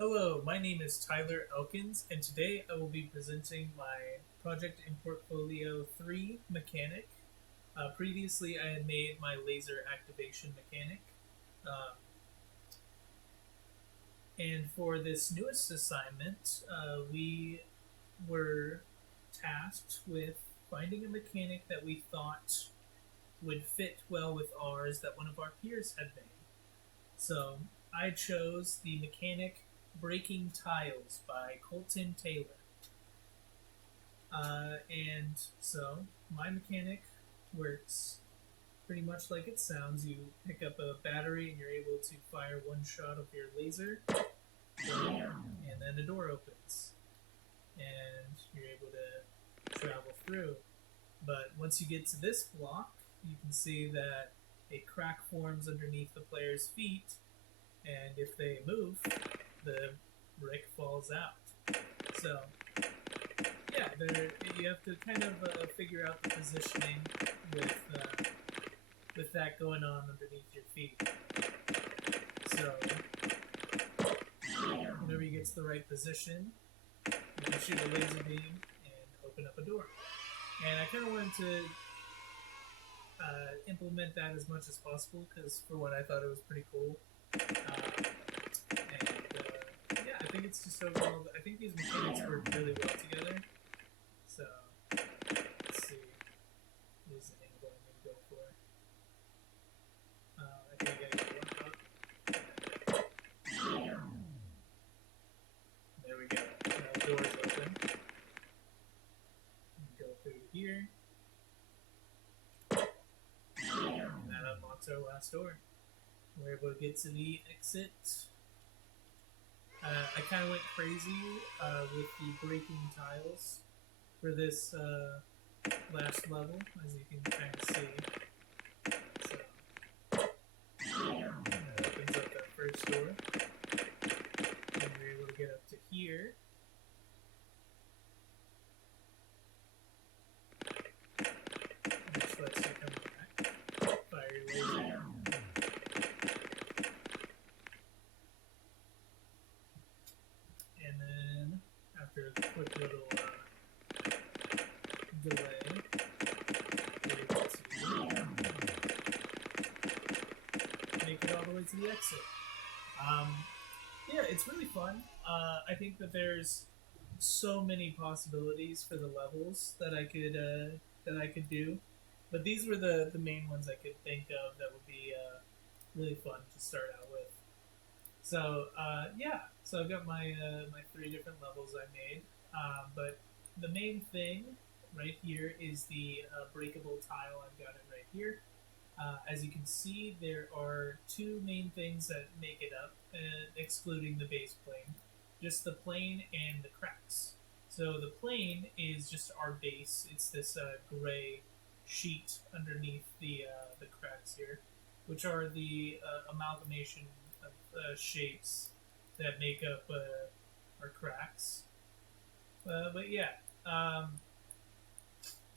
Hello, my name is Tyler Elkins, and today I will be presenting my project in Portfolio 3 mechanic. Previously, I had made my laser activation mechanic, um, and for this newest assignment, we were tasked with finding a mechanic that we thought would fit well with ours that one of our peers had made. So I chose the mechanic Breaking Tiles by Colton Taylor. And so my mechanic works pretty much like it sounds. You pick up a battery and you're able to fire one shot of your laser, and then a door opens, and you're able to travel through. But once you get to this block, you can see that a crack forms underneath the player's feet, and if they move, the brick falls out. So yeah, you have to kind of figure out the positioning with that going on underneath your feet. So whenever you get to the right position, you can shoot a laser beam and open up a door. And I kind of wanted to implement that as much as possible because, for one, I thought it was pretty cool. Yeah, I think it's just overall. I think these mechanics work really well together. So let's see. Here's the angle I'm gonna go for. I think I gotta go up. There we go. Now the door's open. Go through here. And that unlocks our last door. We're able to get to the exit. I kind of went crazy with the breaking tiles for this last level, as you can kind of see. So that opens up that first door, and we're able to get up to here. Which lets you come back, fire your laser. And then, after a quick little delay, we're able to make it all the way to the exit. Yeah, it's really fun. I think that there's so many possibilities for the levels that I could do, but these were the main ones I could think of that would be really fun to start out with. So yeah, so I've got my my three different levels I made, but the main thing right here is the breakable tile. I've got it right here. As you can see, there are two main things that make it up, excluding the base plane. Just the plane and the cracks. So the plane is just our base. It's this gray sheet underneath the cracks here, which are the amalgamation of shapes that make up our cracks. But yeah,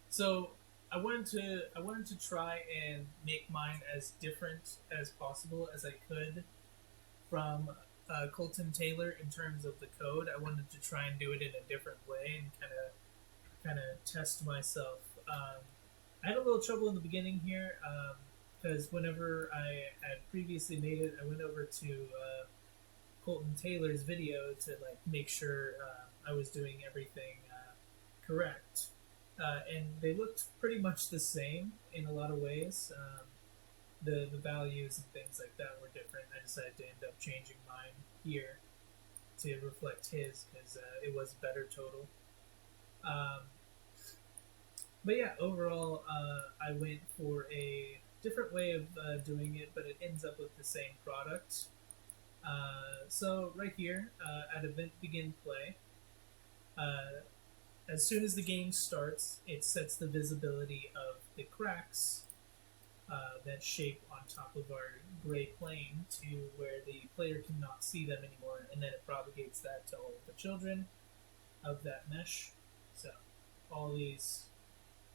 so I wanted to try and make mine as different as possible as I could from Colton Taylor in terms of the code. I wanted to try and do it in a different way and kind of test myself. I had a little trouble in the beginning here because whenever I had previously made it, I went over to Colton Taylor's video to like make sure I was doing everything correct. And they looked pretty much the same in a lot of ways. The values and things like that were different. I decided to end up changing mine here to reflect his because it was better total. Um, but yeah, overall, I went for a different way of doing it, but it ends up with the same product. So right here, at event begin play, as soon as the game starts, it sets the visibility of the cracks that shape on top of our gray plane to where the player cannot see them anymore, and then it propagates that to all of the children of that mesh. So all these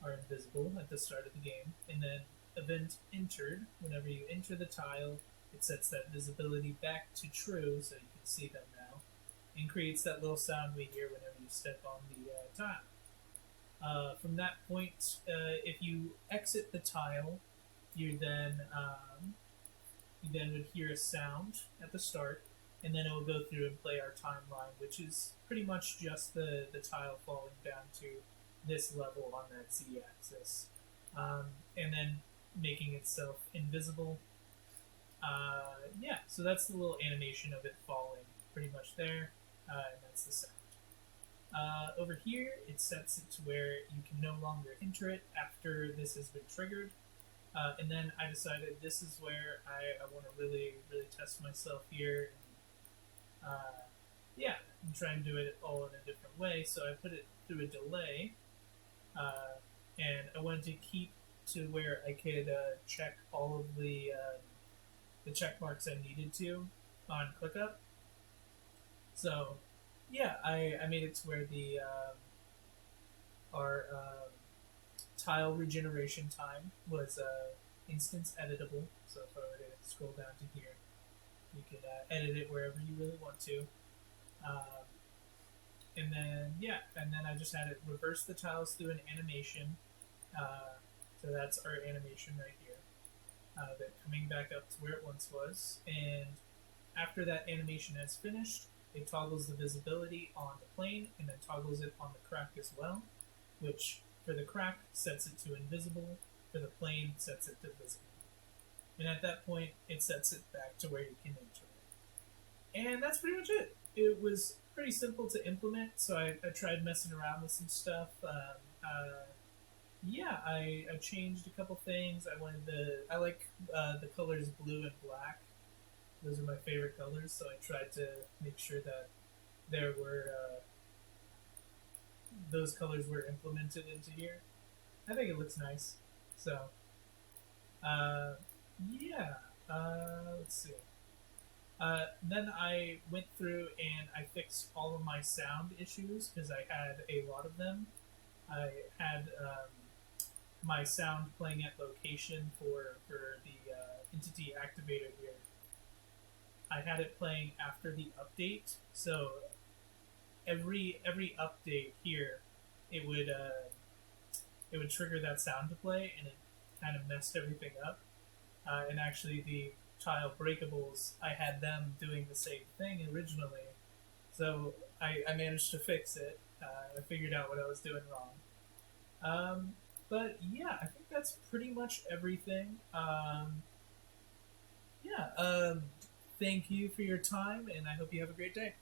are invisible at the start of the game, and then event entered, whenever you enter the tile, it sets that visibility back to true so you can see them now. and creates that little sound we hear whenever you step on the tile. From that point, if you exit the tile, you then would hear a sound at the start, and then it will go through and play our timeline, which is pretty much just the tile falling down to this level on that z-axis, and then making itself invisible. Yeah, so that's the little animation of it falling pretty much there, and that's the sound. Over here, it sets it to where you can no longer enter it after this has been triggered. And then I decided this is where I want to really, really test myself here. And, yeah, and try and do it all in a different way. So I put it through a delay. And I wanted to keep to where I could check all of the check marks I needed to on ClickUp. So, yeah, I made it to where our tile regeneration time was instance editable. So if I were to scroll down to here, you could edit it wherever you really want to. And then I just had it reverse the tiles through an animation. So that's our animation right here. That coming back up to where it once was. And after that animation has finished, it toggles the visibility on the plane and then toggles it on the crack as well, which for the crack sets it to invisible, for the plane sets it to visible. And at that point, it sets it back to where you can enter it. And that's pretty much it. It was pretty simple to implement, so I tried messing around with some stuff. I changed a couple things. I like the colors blue and black. Those are my favorite colors, so I tried to make sure that there were those colors were implemented into here. I think it looks nice. So, let's see. Then I went through and I fixed all of my sound issues because I had a lot of them. I had my sound playing at location for the entity activator here. I had it playing after the update, so every update here, it would trigger that sound to play, and it kind of messed everything up. And actually, the tile breakables, I had them doing the same thing originally, so I managed to fix it. I figured out what I was doing wrong. But yeah, I think that's pretty much everything. Thank you for your time, and I hope you have a great day.